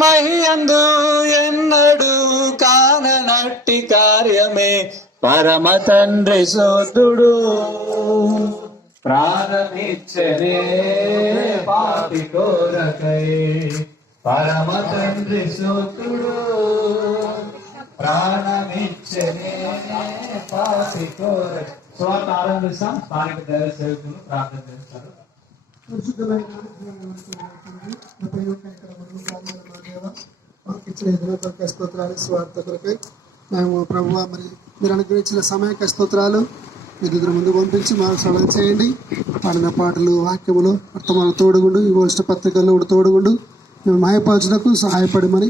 మహియందు ఎన్నడు కాననట్టి కార్యమే పరమ తండ్రి సోదరుడు ప్రాణమిచ్చనే పాపి కోరకై పరమ తండ్రి సోదరుడు ప్రాణమిచ్చనే పాపి కోరకై. స్వార్థ ఆరంభిస్తాం. స్థానిక దైవ సేవకులు ప్రార్థన చేస్తారు. స్తోత్రాలు స్వార్థ కొరకై మేము ప్రభువా మరి మీరు అనుగ్రహించిన సమయక స్తోత్రాలు మీరు ఇద్దరు ముందు పంపించి మా సలహా చేయండి. పాడిన పాటలు వాక్యములు వర్తమాన తోడుగుండు ఇవ్వాల్సిన పత్రికల్లో కూడా తోడుగుండు మేము మాయపరచులకు సహాయపడమని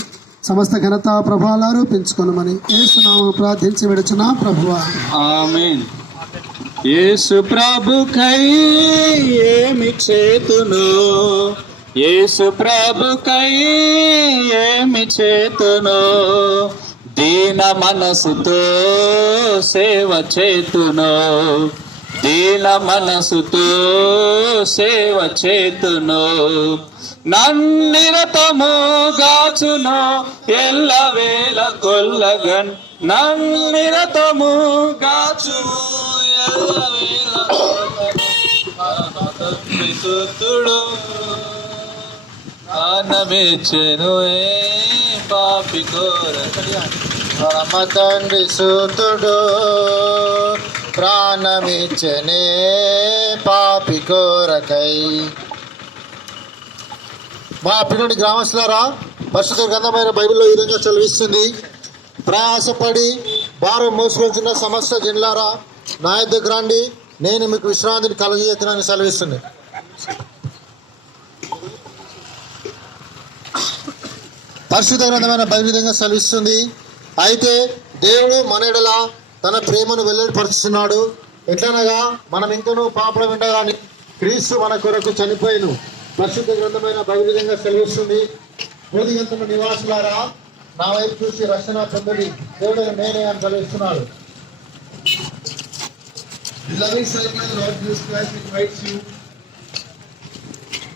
సమస్త ఘనత ప్రభావాలు ఆరోపించుకోనమని యేసు నామమున ప్రార్థించి విడుచున్నా ప్రభువా ఆమేన్. యేసు ప్రభుకై ఏమి చేతును, యేసు ప్రభుకై ఏమి చేతును, దీన మనసుతో సేవ చేతును, దీన మనసుతో సేవ చేతును, నన్నిరతము గాచును ఎల్లవేళ కొల్లగన్, నన్నిరతము గాచును ఎల్లవేళ కొల్లగన్, ఆనమిచ్చెను పాపి కోరకై పరమ తండ్రి సూతుడు ప్రాణమిచ్చనే పాపి కోరకై. మా పిల్లడి గ్రామస్తులారా, పరిశుద్ధ గ్రంథమైన బైబిల్లో ఈ విధంగా చదివిస్తుంది. ప్రయాసపడి భారం మోసుకొచ్చిన సమస్త జనులారా నా యొద్దకు రండి, నేను మీకు విశ్రాంతిని కలుగజేస్తున్నానని సెలవిస్తుంది. పరిశుద్ధ గ్రంథమైన బైబిల్ విధంగా సెలవిస్తుంది. అయితే దేవుడు మన ఎడల తన ప్రేమను వెల్లడిపరుస్తున్నాడు. ఎట్లనగా మనం ఇంకనూ పాపం ఉండగాని క్రీస్తు మన కొరకు చనిపోయిను. పరిశుద్ధ గ్రంథమైన బైబిల్ విధంగా సెలవిస్తుంది. బోధిగంతము నివాసులారా నా వైపు చూసి రక్షణ పొందని దేవుడు నేనే అని సెలవిస్తున్నాడు.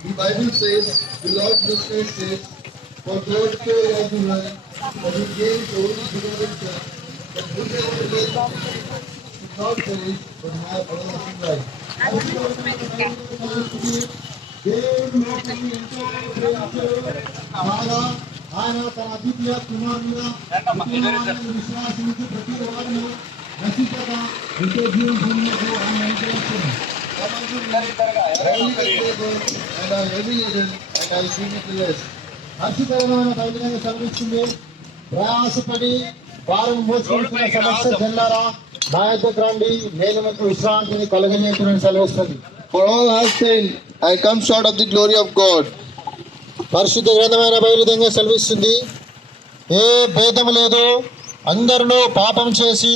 The Bible says, the Lord Jesus Christ says, for God so loved the world that He gave His only begotten Son, that whosoever believes in Him should not perish but have everlasting life. దేవుడు లోకాన్ని ఎంతో ప్రేమించాడు కాగా ఆయన తన అద్వితీయ కుమారునిగా విశ్వాసించి ప్రతి వారిని రక్షించక ఎంతో జీవం పొందినకు ఆయన అనుగ్రహించాడు. అర్చితమైన బైబిల్ చదివిస్తుంది. ప్రయాసపడి భారం మోసుకుంటున్న సమస్య జనులారా నా యొద్దకు రండి, నేను మీకు విశ్రాంతిని కలుగజేస్తున్నానని సెలవిస్తుంది. For all have sinned and come short of the glory of God. పరిశుద్ధ గ్రంథమైన బైబిల్ విధంగా సెలవిస్తుంది. ఏ భేదము లేదు, అందరూ పాపం చేసి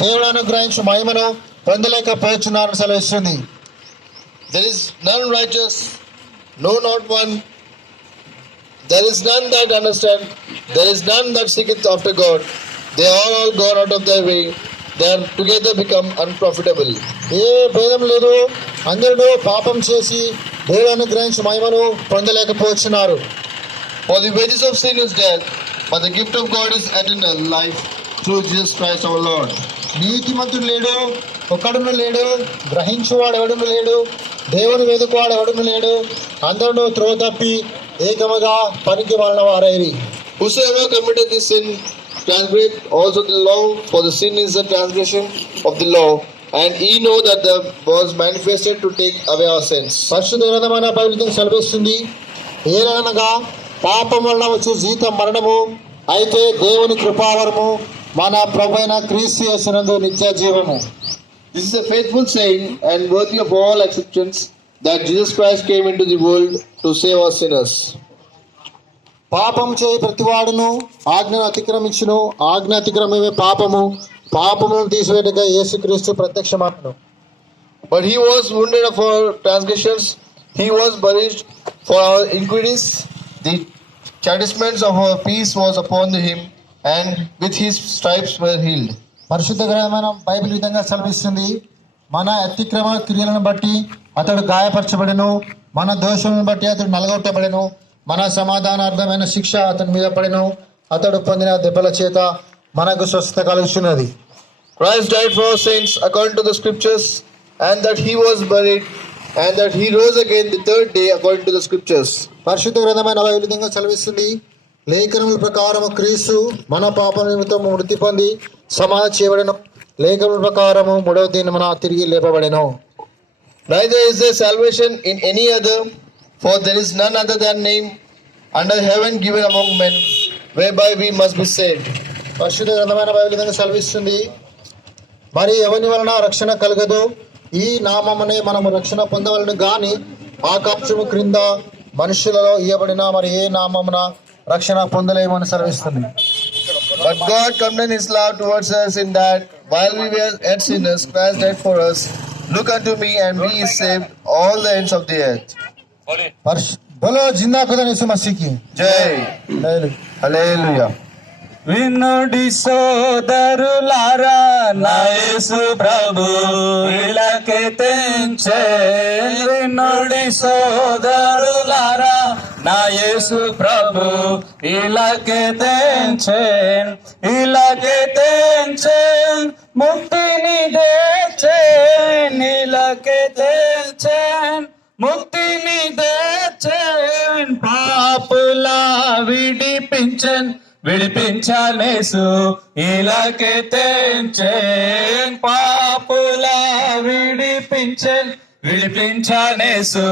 దేవుడు అనుగ్రహించు మహిమను పొందలేకపోతున్నారని సెలవిస్తుంది. There is none righteous, no not one. There is none that understand. There is none that seeketh after God. They are all gone out of their way. They are together become unprofitable. ఏ భేదం లేదు, అందరూ పాపం చేసి దేవుడు అనుగ్రహించు మహిమను పొందలేకపోతున్నారు. For the wages of sin is death, but the gift of God is eternal life through Jesus Christ our Lord. నీతిమంతుడు లేడు, ఒకడును లేడు, గ్రహించువాడు ఎవడును లేడు, దేవుని వెతుకువాడు ఎవడును లేడు, అందరూ త్రోవ తప్పి ఏకముగా పనికి మాలిన వారైరి. Whosoever committed this sin transgressed also the law, for the sin is the transgression of the law, and ye know that the was manifested to take away our sins. పరిశుద్ధ గ్రంథమైన బైబిల్ సెలవిస్తుంది. ఏలనగా పాపం వలన వచ్చే జీతం మరణము, అయితే దేవుని కృపావరము మన ప్రభువైన క్రీస్తు యేసునందు నిత్య జీవము. This is a faithful saying and worthy of all acceptance, that Jesus Christ came into the world to save us sinners. పాపం చేయి ప్రతివాడును ఆజ్ఞను అతిక్రమించును, ఆజ్ఞ అతిక్రమమే పాపము, పాపమును తీసివేయగా యేసుక్రీస్తు ప్రత్యక్షమాయెను. But he was wounded for our transgressions, he was buried for our iniquities, the chastisements of our peace was upon him, and with his stripes were healed. పరిశుద్ధ గ్రంథమైన బైబిల్ విధంగా సెలవిస్తుంది. మన అతిక్రమ క్రియలను బట్టి అతడు గాయపరచబడెను, మన దోషములను బట్టి అతడు నలగొట్టబడెను, మన సమాధానార్థమైన శిక్ష అతని మీద పడెను, అతడు పొందిన దెబ్బల చేత మనకు స్వస్థత కలుగుతున్నది. Christ died for our sins according to the scriptures, and that he was buried, and that he rose again the third day according to the scriptures. పరిశుద్ధ గ్రంథమైన బైబిల్ ఈ విధంగా సెలవిస్తుంది. లేఖనముల ప్రకారము క్రీస్తు మన పాప నిమిత్తం మృతి పొంది సమాధి చేయబడెను. లేఖనముల ప్రకారము మూడవ దినమున తిరిగి లేపబడెను. Neither is there salvation in any other, for there is none other than name under heaven given among men, whereby we must be saved. పరిశుద్ధ గ్రంథమైన బైబిల్ ఈ విధంగా సెలవిస్తుంది. మరి ఎవని వలన రక్షణ కలగదు, ఈ నామమునే మనము రక్షణ పొందవలను గాని ఆకాశము క్రింద మనుషులలో ఇయ్యబడిన మరి ఏ నామమున రక్షణ పొందలేమని సెలవిస్తుంది. But God commended his love towards us in that, while we were yet sinners, Christ died for us. Look unto me and be ye saved, all the ends of the earth. బోలో జిందా ఖుదా యేసు మసీహ్ కి Jai. Hallelujah. వినుడి సోదరులారా నా యేసు ప్రభు ఇలాకే తెంచే. వినుడి సోదరులారా నా యేసు ప్రభు ఇలాకే తెంచే. ఇలాకే తెంచే ముక్తిని దేచే. ఇలాకే తెంచే ముక్తిని దేచే. పాపులా విడిపించనేసు ఇలాకే తెంచేన్. పాపుల విడిపించనేసు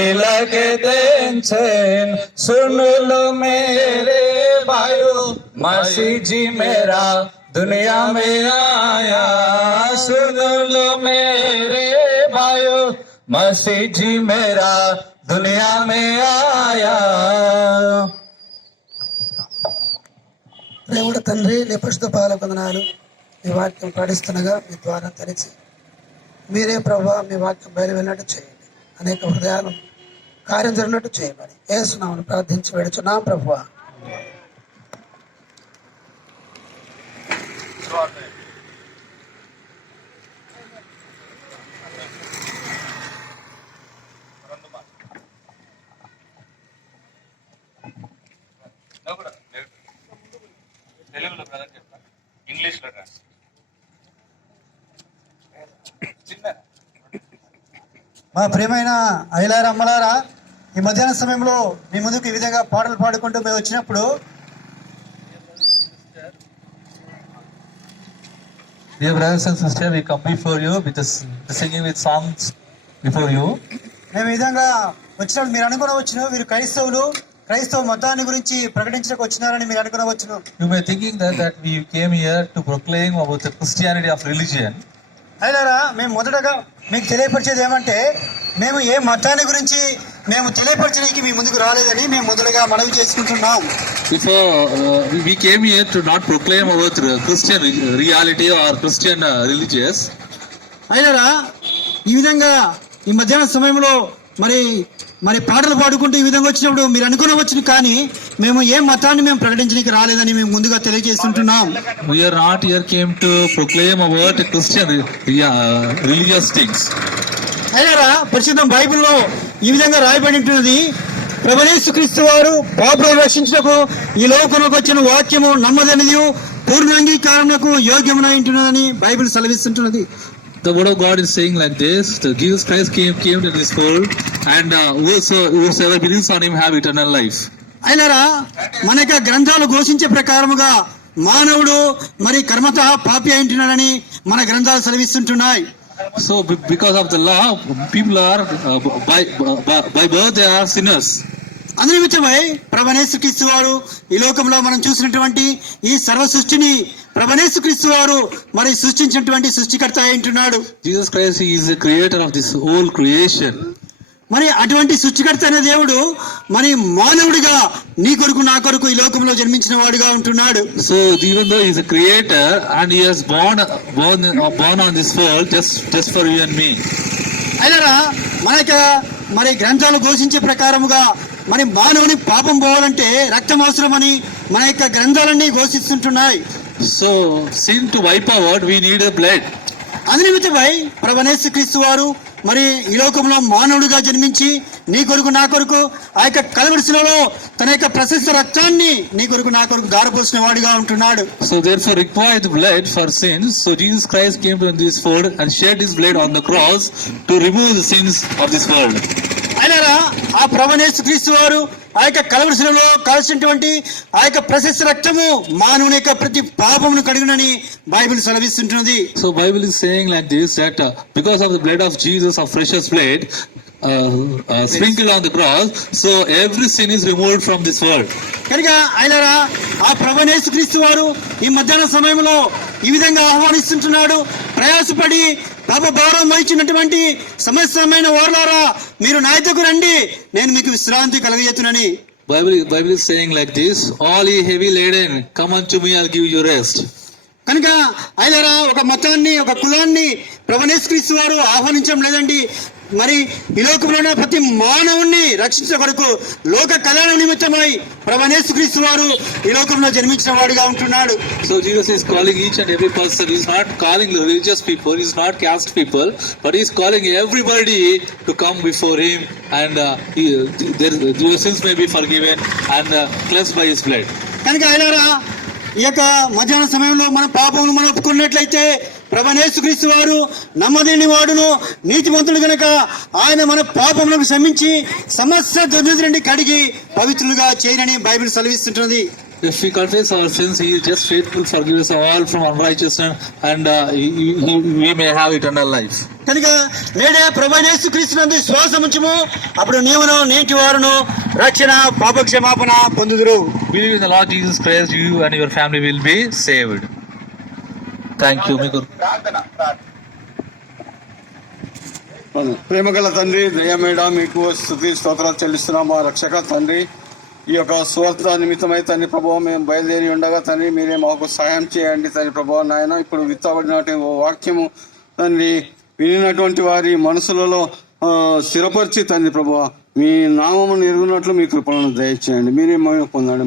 ఇలాకే తెంచేన్. సునులు మేరే భాయో మసీహ్ జీ మేరా दुनिया में आया. सुनुलो मेरे भाइयों मसीह जी मेरा दुनिया में आया. దేవుడు తండ్రి నీ పరిశుద్ధ పాదాలకు వందనాలు. మీ వాక్యం పాటిస్తుండగా మీ ద్వారా తెరిచి మీరే ప్రభువా మీ వాక్యం బయలు వెళ్ళినట్టు చేయండి. అనేక హృదయాలు కార్యం జరిగినట్టు చేయమని యేసు నామమున ప్రార్థించి వేడుచున్నాం ప్రభువా. తెలుగులో బ్రదర్ చెప్తా, ఇంగ్లీష్లో రాసి చిన్న. మా ప్రియమైన అయ్యలారా అమ్మలారా, ఈ మధ్యాహ్న సమయంలో మీ ముందుకు ఈ విధంగా పాటలు పాడుకుంటూ మేము వచ్చినప్పుడు Dear brothers and sisters, we come before you with singing with songs before you. మేము ఈ విధంగా వచ్చినప్పుడు మీరు అనుకునవచ్చును వీరు క్రైస్తవ మతాన్ని గురించి ప్రకటించడానికి వచ్చినారని మీరు అనుకునవచ్చును. You may thinking that we came here to proclaim about the Christianity of religion. అయ్యలారా, మేము మొదటగా మీకు తెలియపరిచేది ఏమంటే మేము ఏ మతాన్ని గురించి మేము తెలియపరచడానికి మీ ముందుకు రాలేదని మేము మొదలుగా మనవి చేసుకుంటున్నాం. Before we came here to not proclaim about Christian reality or Christian religious. అయ్యలారా, ఈ విధంగా ఈ మధ్యాహ్న సమయంలో మరి పాటలు పాడుకుంటూ ఈ విధంగా వచ్చినప్పుడు మీరు అనుకునవచ్చును, కానీ మేము ఏ మతాన్ని మేము ప్రకటించడానికి రాలేదని మేము ముందుగా తెలియజేస్తుంటున్నాం. We are not here came to proclaim about Christian religious things. అయ్యారా, పరిశుద్ధ బైబిల్లో ఈ విధంగా రాయబడి ఉంటున్నది, ప్రభువైన యేసుక్రీస్తు వారు పాపులను రక్షించుటకు ఈ లోకంలోకి వచ్చిన వాక్యము నమ్మదనిది పూర్ణ అంగీకారమునకు యోగ్యమునై ఉంటున్నదని Bible సెలవిస్తుంటున్నది. The word of God is saying like this: that Jesus Christ came to this world, and whosoever believes on him have eternal life. అయినరా, మన యొక్క గ్రంథాలు ఘోషించే ప్రకారముగా మానవుడు మరి కర్మత పాపి అయింటున్నాడని మన గ్రంథాలు సెలవిస్తుంటున్నాయి. So because of the law, people are by birth they are sinners. అందునిమిత్తమై ప్రభువైన యేసుక్రీస్తు వారు ఈ లోకంలో మనం చూసినటువంటి ఈ సర్వ సృష్టిని ప్రభువైన యేసుక్రీస్తు వారు మరి సృష్టించినటువంటి సృష్టికర్త అయింటున్నాడు. Jesus Christ, he is the creator of this whole creation. మరి అటువంటి సృష్టికర్త అనే దేవుడు మరి మానవుడిగా నీ కొరకు నా కొరకు ఈ లోకంలో జన్మించిన వాడుగా ఉంటున్నాడు. So even though he is a creator and he has born on this world just for you and me. అయినరా, మరి గ్రంథాలు ఘోషించే ప్రకారముగా మరి మానవుని పాపం పోవాలంటే రక్తం అవసరమని మన యొక్క గ్రంథాలన్నీ ఘోషిస్తుంటున్నాయి. So sin to wipe out, we need a blood. అందునిమిత్తమై ప్రభువైన యేసుక్రీస్తు వారు మరి ఈ లోకంలో మానవుడిగా జన్మించి నీ కొరకు నా కొరకు ఆ యొక్క కలవరిశిలలో తన యొక్క ప్రశస్త రక్తాన్ని నీ కొరకు నా కొరకు గారపోసిన వాడిగా ఉంటున్నాడు. So therefore required blood for sins. So Jesus Christ came to this world and shed his blood on the cross to remove the sins of this world. అయినారా ఆ ప్రభువైన యేసుక్రీస్తు వారు ఆ యొక్క కలవరిశిలలో కాల్చినటువంటి ఆ యొక్క ప్రశస్త రక్తము మానవుని యొక్క ప్రతి పాపమును కడుగునని Bible సెలవిస్తుంటున్నది. So Bible is saying like this, that because of the blood of Jesus, of precious blood sprinkled on the cross, so every sin is removed from this world. కనుక ఆయనరా ఆ ప్రభువైన యేసుక్రీస్తు వారు ఈ మధ్యాహ్న సమయంలో ఈ విధంగా ఆహ్వానిస్తుంటున్నాడు. ప్రయాసపడి పాప భారం వహించినటువంటి సమస్తమైన వారులారా మీరు నా యొద్దకు రండి, నేను మీకు విశ్రాంతి కలగజేతునని. Bible is saying like this, all ye heavy laden, come unto me, I'll give you rest. కనుక ఆయనరా ఒక మతాన్ని ఒక కులాన్ని ప్రభువైన యేసుక్రీస్తు వారు ఆహ్వానించడం లేదండి. మరి ఈ లోకంలో ప్రతి మానవుణ్ణి రక్షించే కొరకు లోక కళ్యాణ నిమిత్తమై ప్రభువైన యేసుక్రీస్తు వారు ఈ లోకంలో జన్మించిన వాడిగా ఉంటున్నాడు. So Jesus is calling each and every person. He's not calling the religious people, he's not caste people, but he's calling everybody to come before him, and your sins may be forgiven and cleansed by his blood. కనుక ఆయనరా ఈ యొక్క మధ్యాహ్న సమయంలో మన పాపమును మనం ఒప్పుకున్నట్లయితే ప్రభువైన యేసుక్రీస్తు వారు నమ్మదగిన వాడును నీతిమంతుడు గనుక ఆయన మన పాపములను క్షమించి సమస్త దుర్నీతి నుండి కడిగి పవిత్రులుగా చేయనని Bible సెలవిస్తుంటుంది. If we confess our sins, he is just faithful, forgive us all from unrighteousness, and we may have eternal life. కనుక నేడే ప్రభువైన యేసుక్రీస్తునందు శ్వాస ఉంచుము, అప్పుడు నీవును నీటి వారును రక్షణ పాప క్షమాపణ పొందుదురు. Believe in the Lord Jesus Christ, you and your family will be saved. Thank you. ప్రేమగల తండ్రి, దయమేడ మీకు స్తుతి స్తోత్రాలు చెల్లిస్తున్నాం. మా రక్షక తండ్రి, ఈ యొక్క స్వార్థ నిమిత్తమై తండ్రి ప్రభువా మేము బయలుదేరి ఉండగా తండ్రి మీరే మాకు సహాయం చేయండి తండ్రి ప్రభువా. నాయన ఇప్పుడు విత్తబడినటువంటి ఓ వాక్యము తండ్రి వినినటువంటి వారి మనసులలో స్థిరపరిచి తండ్రి ప్రభువా మీ నామమును ఎరుగునట్లు మీ కృపలను దయచేయండి. మీరే మేము పొందండి.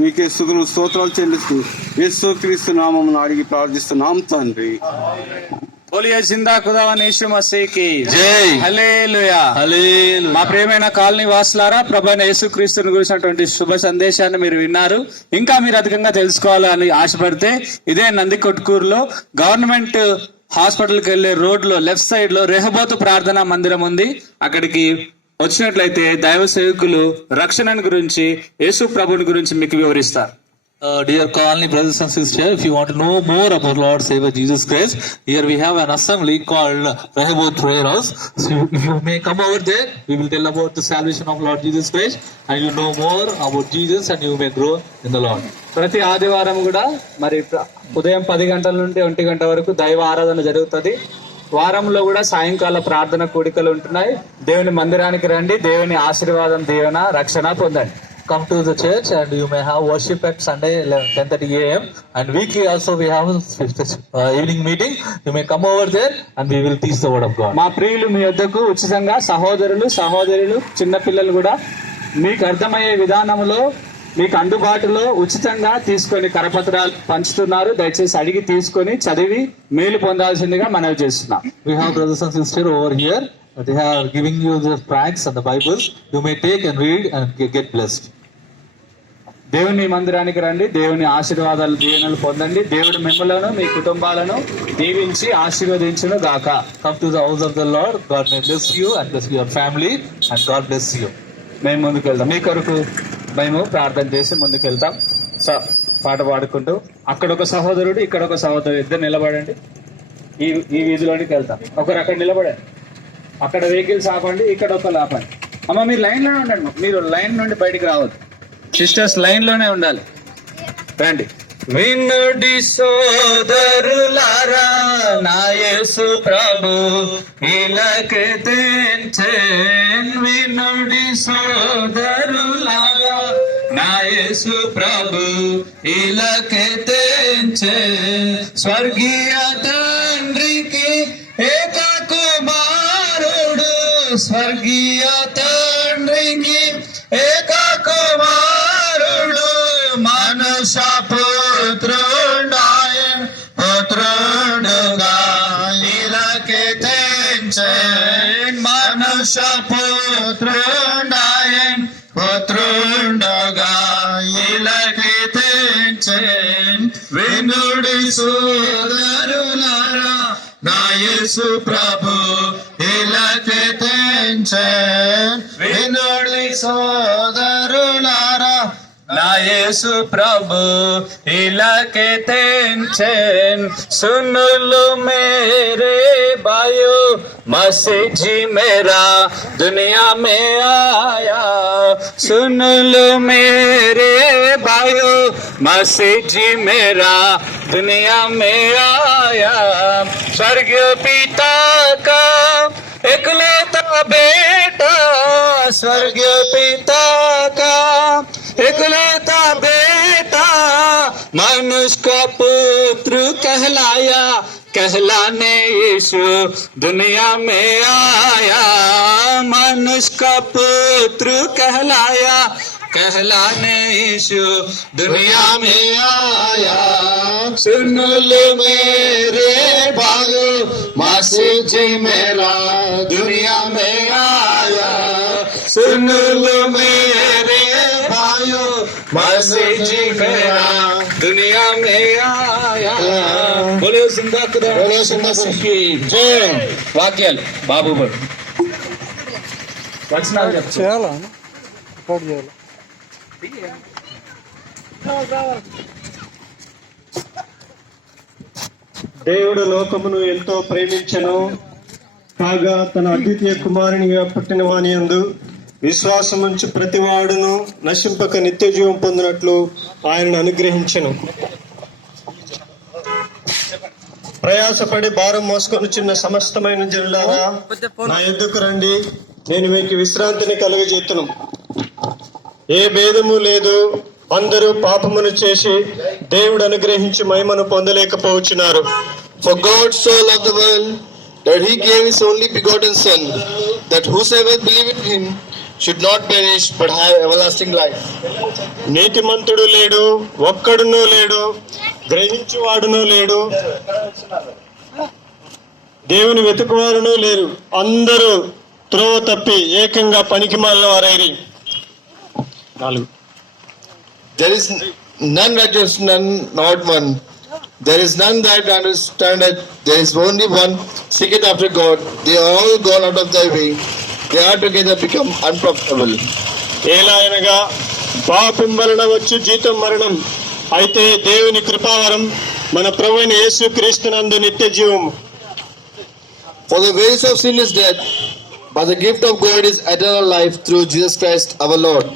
మీకే స్తుతులు స్తోత్రాలు చెల్లిస్తూ యేసుక్రీస్తు నామమును అడిగి ప్రార్థిస్తున్నాం తండ్రి. बोलिए जिंदा खुदावन यीशु मसीह की జై. హల్లెలూయా. మా ప్రియమైన కాలనీ వాసులారా, ప్రభువైన యేసుక్రీస్తుని గురించినటువంటి శుభ సందేశాన్ని మీరు విన్నారు. ఇంకా మీరు అధికంగా తెలుసుకోవాలని ఆశపడితే ఇదే నందికొట్కూరులో గవర్నమెంట్ హాస్పిటల్కి వెళ్లే రోడ్ లో లెఫ్ట్ సైడ్ లో రెహబోతు ప్రార్థనా మందిరం ఉంది. అక్కడికి వచ్చినట్లయితే దైవ సేవకులు రక్షణను గురించి, యేసు ప్రభుని గురించి మీకు వివరిస్తారు. Dear colony brothers and sisters, if you want to know more about Lord Savior Jesus Christ, here we have an assembly called Rehoboth Prayer House. So if you may come over there, we will tell about the salvation of Lord Jesus Christ, and you know more about Jesus and you may grow in the Lord. ప్రతి ఆదివారం కూడా మరి ఉదయం 10 గంటల నుండి 1 గంట వరకు దైవ ఆరాధన జరుగుతుంది. వారంలో కూడా సాయంకాల ప్రార్థన కూడికలు ఉంటున్నాయి. దేవుని మందిరానికి రండి, దేవుని ఆశీర్వాదం, దీవెన, రక్షణ పొందండి. Come to the church and you may have worship at Sunday 10:30 a.m. and weekly also we have evening meeting. You may come over there and we will teach the word of God. మా ప్రియులు మీ వద్దకు ఉచితంగా సహోదరులు చిన్నపిల్లలు కూడా మీకు అర్థమయ్యే విధానంలో మీకు అందుబాటులో ఉచితంగా తీసుకొని కరపత్రాలు పంచుతున్నారు. దయచేసి అడిగి తీసుకొని చదివి మేలు పొందాల్సిందిగా మనవి చేస్తున్నాం. We have brothers and sisters over here. They are giving you the tracts and the Bibles. You may take and read and get blessed. దేవుని మందిరానికి రండి, దేవుని ఆశీర్వాదాలు, దీవెనలు పొందండి. దేవుడు మిమ్మలను మీ కుటుంబాలను దీవించి ఆశీర్వదించును గాక. Come to the house of the Lord. God may bless you and bless your family and God bless you. మేము ముందుకెళ్తాం. మీ కొరకు మేము ప్రార్థన చేసి ముందుకెళ్తాం. పాట పాడుకుంటూ అక్కడ ఒక సహోదరుడు, ఇక్కడ ఒక సహోదరుడు, ఇద్దరు నిలబడండి. ఈ వీధిలోనికి వెళ్తాం. ఒకరు అక్కడ నిలబడండి. అక్కడ వెహికల్స్ ఆపండి, ఇక్కడ ఒకరు ఆపండి. అమ్మ మీరు లైన్ లోనే ఉండండి. మీరు లైన్ నుండి బయటికి రావద్దు. సిస్టర్స్ లైన్ లోనే ఉండాలి. రండి. వినుడి సోదరులారా, నా యేసు ప్రభు ఇలాకే తెంచెన్. వినుడి సోదరులారా, నా యేసు ప్రభు ఇలాకే తెంచెన్. స్వర్గీయ తండ్రికి ఏక కుమారుడు, స్వర్గీయ తండ్రికి ఏక కుమారుడు, మనుష పుత్రుడుగా ఇలాకే తెంచెన్. మనుష పుత్రుడు ఇలాగే తెంచెన్ వినుడి సోదరులారా నా యేసు ప్రభు ఇలాగే తెంచెన్ వినుడి సోదరులారా నా యేసు ప్రభు इलाके तेंचन सुन लो मेरे भाइयों मसीह जी मेरा दुनिया में आया सुन लो मेरे भाइयों मसीह जी मेरा दुनिया में आया स्वर्गीय पिता का एकलौता बेटा स्वर्गीय पिता का एकलौता बेटा मनुष्य का पुत्र कहलाया कहलाने यीशु दुनिया में आया मनुष्य का पुत्र कहलाया कहलाने यीशु दुनिया में आया सुन लो मेरे भाइयों मसीह जी मेरा दुनिया में आया सुन लो मेरे भाइयों मसीह जी मेरा दुनिया में आया बोलो सुंदर की जय वाक्याలు బాబు వచనాలు చేయాలా రికార్డ్ చేయాలి. దేవుడు లోకమును ఎంతో ప్రేమించెను కాగా తన అద్వితీయ కుమారునిగా పుట్టిన వాని యందు విశ్వాసముంచి ప్రతివాడును నశింపక నిత్య జీవం పొందినట్లు ఆయనను అనుగ్రహించెను. ప్రయాసపడి భారం మోసుకొని చిన్న సమస్తమైన జనులారా నా యొద్దకు రండి నేను మీకు విశ్రాంతిని కలుగజేతును. ఏ భేదము లేదు అందరూ పాపమును చేసి దేవుడు అనుగ్రహించి మహిమను పొందలేకపోవచ్చున్నారు. For God so loved the world that he gave his only begotten son that whosoever believeth in him should not perish but have everlasting life. నీతిమంతుడు లేడు ఒక్కడునూ లేడు గ్రహించువాడునూ లేడు దేవుని వెతుకువారునూ లేరు అందరూ త్రోవ తప్పి ఏకంగా పనికిమాలిన వారైరి. 4 There is none righteous, none, not one. There is none that understandeth. There is only one seeketh after God. They are all gone out of their way. They are together become unprofitable. ఏలాయనగా పాపం వలన వచ్చు జీతం మరణం, అయితే దేవుని కృపావరం మన ప్రభువైన యేసు క్రీస్తునందు నిత్య జీవం. For the wages of sin is death, but the gift of God is eternal life through Jesus Christ our Lord.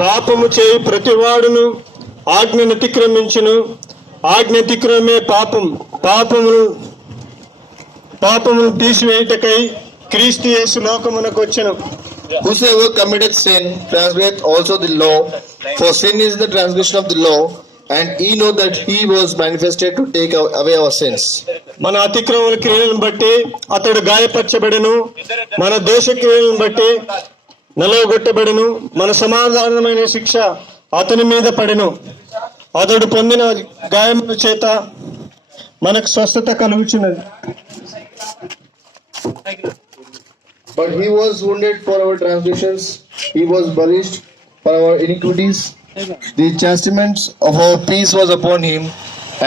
పాపము చేయి ప్రతివాడును ఆజ్ఞను అతిక్రమించును, ఆజ్ఞ అతిక్రమే పాపమును తీసివేయుటకై క్రీస్తు యేసు లోకమునకు వచ్చెను. Whosoever committeth sin transgresseth also the law, for sin is the transgression of the law, and ye know that he was manifested to take away our sins. మన అతిక్రమణ క్రియలను బట్టి అతడు గాయపరచబడెను, మన దోష క్రియలను బట్టి నలగొట్టబడెను, మన సమాధానమైన శిక్ష అతని మీద పడెను. అతడు పొందిన గాయముల చేత మనకు స్వస్థత కలుగుచున్నది. But he was wounded for our transgressions, he was buried for our iniquities. The chastisement of our peace was upon him,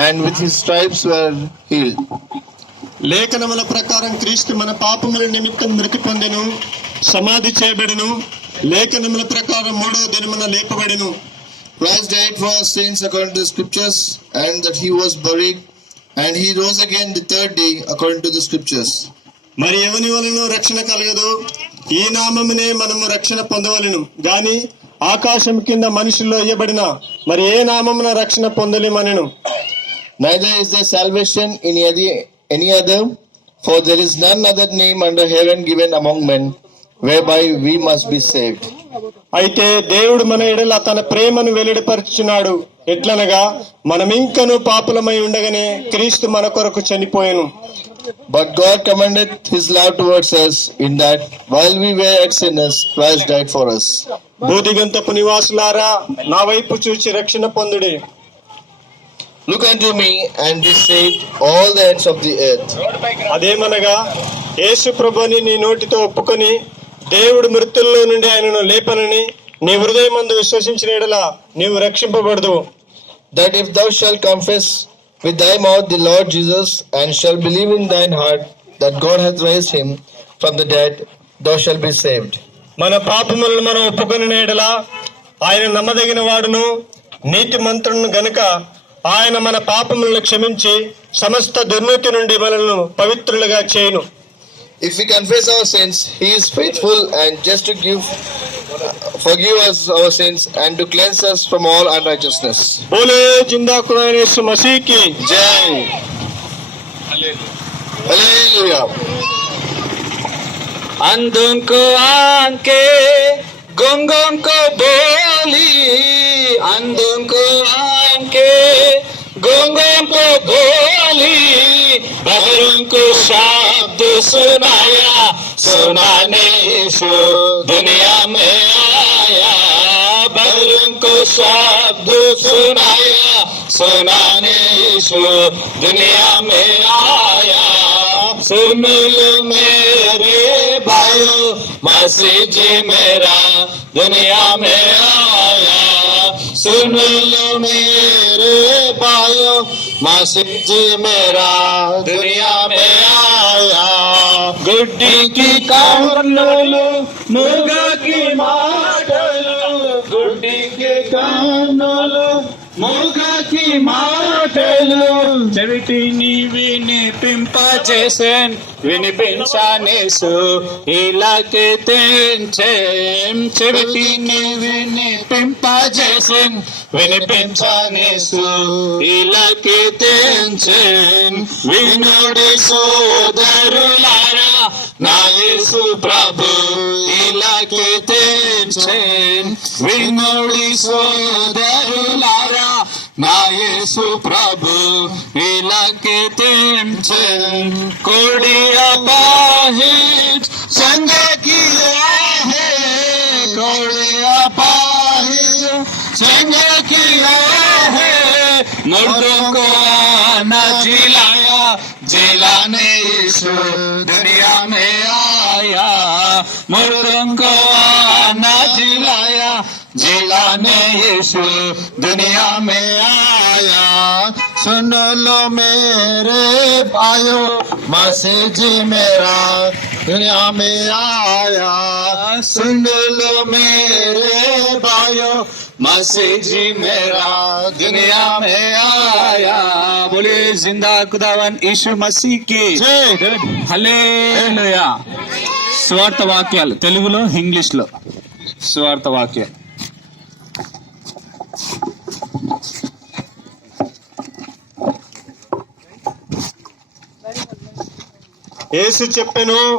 and with his stripes were healed. లేఖనముల ప్రకారం క్రీస్తు మన పాపముల నిమిత్తం మృతి పొందెను, సమాధి చేయబడెను, లేఖనముల ప్రకారం 3వ దినమున లేపబడెను. Christ died for our sins according to the scriptures, and that he was buried, and he rose again the 3rd day according to the scriptures. మరి ఎవని వలన రక్షణ కలగదు, ఈ నామమునే మనము రక్షణ పొందవలెను గాని ఆకాశం కింద మనుషుల్లో ఇయ్యబడిన మరి ఏ నామమున రక్షణ పొందలేమనెను. Neither is there salvation in any other, for there is none other name under heaven given among men, whereby we must be saved. అయితే దేవుడు మన ఎడల తన ప్రేమను వెల్లడిపరుచున్నాడు. ఎట్లనగా మనమింకను పాపులమై ఉండగానే క్రీస్తు మన కొరకు చనిపోయెను. But God commended his love towards us in that while we were yet sinners, Christ died for us. బోధిగంతపు నివాసులారా నా వైపు చూచి రక్షణ పొందుడి. Look unto me and be saved all the ends of the earth. అదేమనగా యేసు ప్రభుని నీ నోటితో ఒప్పుకొని దేవుడు మృతుల్లో నుండి ఆయనను లేపనని నీ హృదయమందు విశ్వసించిన యెడల నీవు రక్షింపబడదు. That if thou shalt confess with thy mouth the Lord Jesus, and shalt believe in thine heart that God hath raised him from the dead, thou shalt be saved. మన పాపములను మనం ఒప్పుకొనిన యెడల ఆయన నమ్మదగిన వాడును నీతిమంతుడును గనుక ఆయన మన పాపములను క్షమించి సమస్త దుర్నీతి నుండి మనల్ని పవిత్రులుగా చేయును. If we confess our sins, he is faithful and just to forgive us our sins and to cleanse us from all unrighteousness. Bole Zinda ఖుదాయిన Yesu మసీహ్కి Jai. Hallelujah. अंधों को आंके गुंगों को बोली, अंधों को आंके गुंगों को बोली, बहरों को शब्द सुनाया, सुनाने यीशु दुनिया में आया. बहरों को शब्द सुनाया, सुनाने यीशु दुनिया में आया. सुन लो मेरे भाइयों, मसीह जी मेरा दुनिया में आया. सुन लो मेरे भाइयों, मसीह जी मेरा दुनिया में आया. गुड्डी की कानों मुर्गा की माटलो, गुड्डी के कानों मुर्गा की మాటలు చెవిటిని వినిపింపజేసెన్ వినిపించానేసు ఇలాకే తెంచెం. చెవిటిని వినిపింపజేసెన్ వినిపించానేసు ఇలాకే తెంచెన్. వినుడి సోదరులారా నా యేసు ప్రభు ఇలాకే తెంచెన్. వినుడి సోదరులారా నా యేసు ప్రభు ఇలాకే తెంచెన్. कोड़ी अपाहिज संग किया है, कोड़ी अपाहिज संग किया है. मुर्दों को आना जिलाया, जिलाने यीशु दुनिया में आया. मुर्दों को आना जिलाया, जिलाने यीशु दुनिया में आया. सुन लो मेरे भाइयों, मसीह जी मेरा दुनिया में आया. सुन लो मेरे भाइयों, मसीह जी मेरा दुनिया में आया. बोलिए जिंदा खुदावन यीशु मसीह की హల్లెలూయా. స్వార్థ వాక్యాలు తెలుగులో ఇంగ్లీష్ లో స్వార్థ వాక్యాలు. యేసు చెప్పెను,